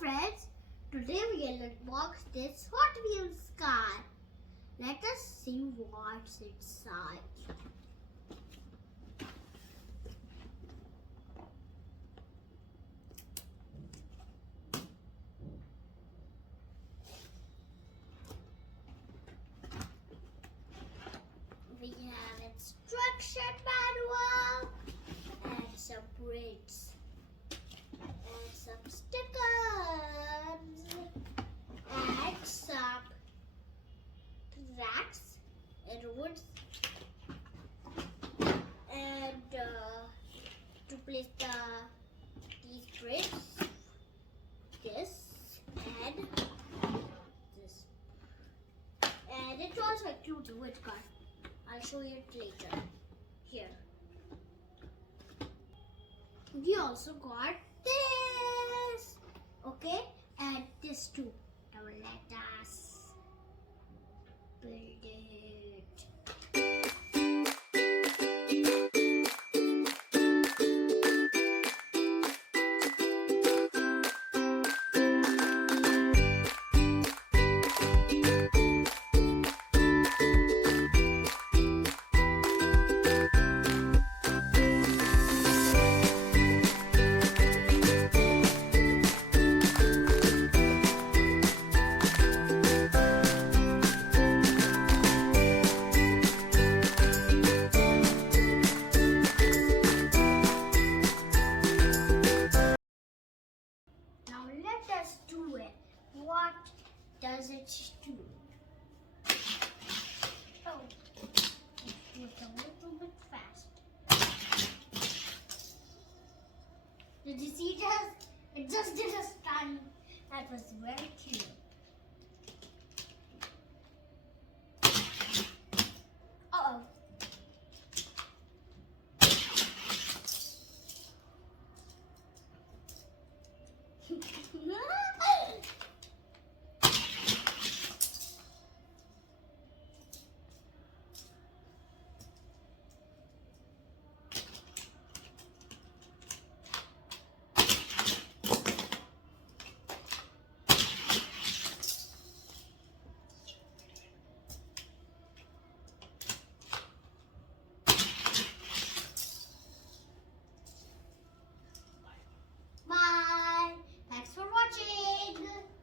friends, today we will unbox this Hot Wheels car. Let us see what's inside. We have instruction manual and some prints and some stickers and some tracks and woods and to place these prints, this and this, and it also includes a wood card. I'll show you it later. Here. We also got this. Okay? And this too. Now let us build it. Now let us do it. What does it do? Oh, it was a little bit fast. Did you see it? It just did a stun. That was very cute.